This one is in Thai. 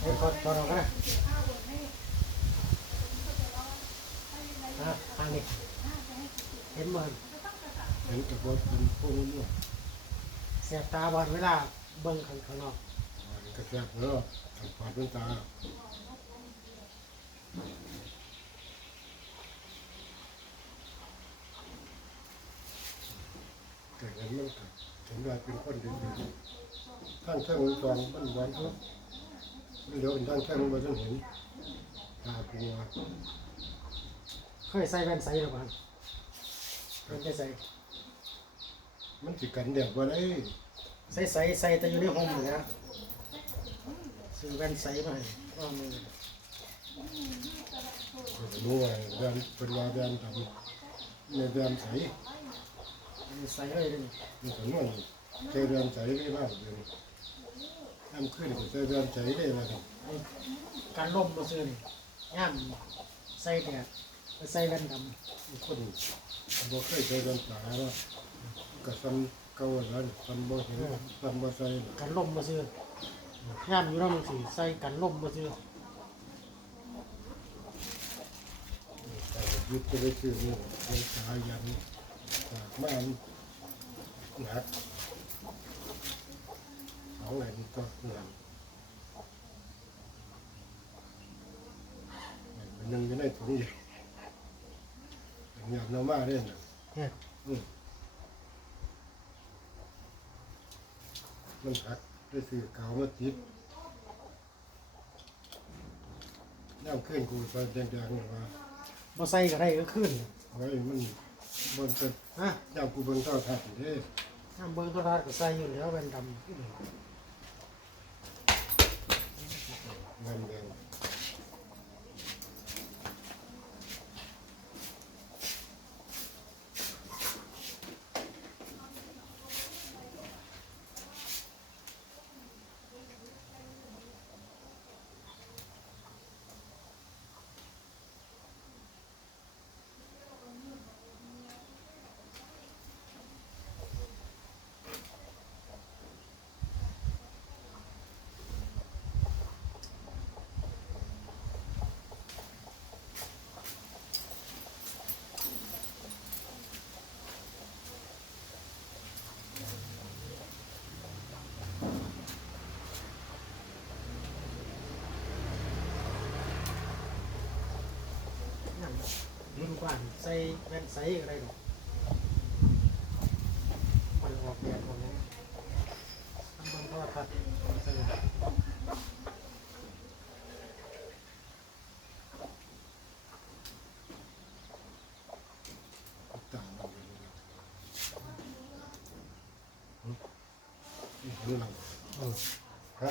เฮ้ยกดกดออกมาอะทางนี้เห็นมันเห็นแต่ว่าเป็นพวกนี้เสียบตาบอลเวลาเบิ่งข้างข้างนอก กระแทกเนอะทำความเป็นตาแต่เห็น มันก็เห็นว่าเป็นคนดีๆท่านแค่มันจองมันหวานทุกเดี๋ยวท่านแค่งมันมาจนเห็นตาปัวเคยใส่แว่นใส่หรือเปล่าเคยใส่ มันสิกันแดดว่าได้ใส่ใส่ใส่แต่อยู่ในห้องอยู่นะซื้อแว่นใส่มาให้ว่ามือรู้ว่าแดนเป็นว่าแดนทำในแดนใส ใส่เลยเลยมันก็นวลเจอแดนใสได้บ้างเดี๋ยวนี้น้ำขึ้นก็เจอแดนใสได้ล้วครับการล่มมาซื้อนี่ย่ามใส่แดดไปใส่แว่นดำคนบ่เคยเจอแดนตาว่าก็ซ้ำเก่าแล้วนี่ซ้ำบ่เห็นซ้ำบ่ใส่การล่มมาซื้อย่ามอยู่แล้วมันสิใส่กันล่มมาซื้อยึดได้ชื่อนี่เป็นสายันฝา กมาหนักสองอันก็หนักอันหนึ่งอยู่ในถุงใหญ่อันนี้เอามาได้น่ะเนี่ยอืมมันหักได้ซื้อกาวมาติดน้ำขึ้นกูใส่แดงๆนี่ว่าบ่ใส่ก็ได้ก็ขึ้นไว้มันบนจะฮะน้ำกูเบิ่งเท่าทัดเด้ย่าม เบิ่งโทรทัศน์ก็ใส่อยู่แล้วแว่นดำ นั่นรุ่นกว่าใส่แว่นใส่อะไรหรอกมันออกแบบของนี้ทำบิ่งโทรทัศน์ใส่ตามมันเลยนะหึนี่เรฮะ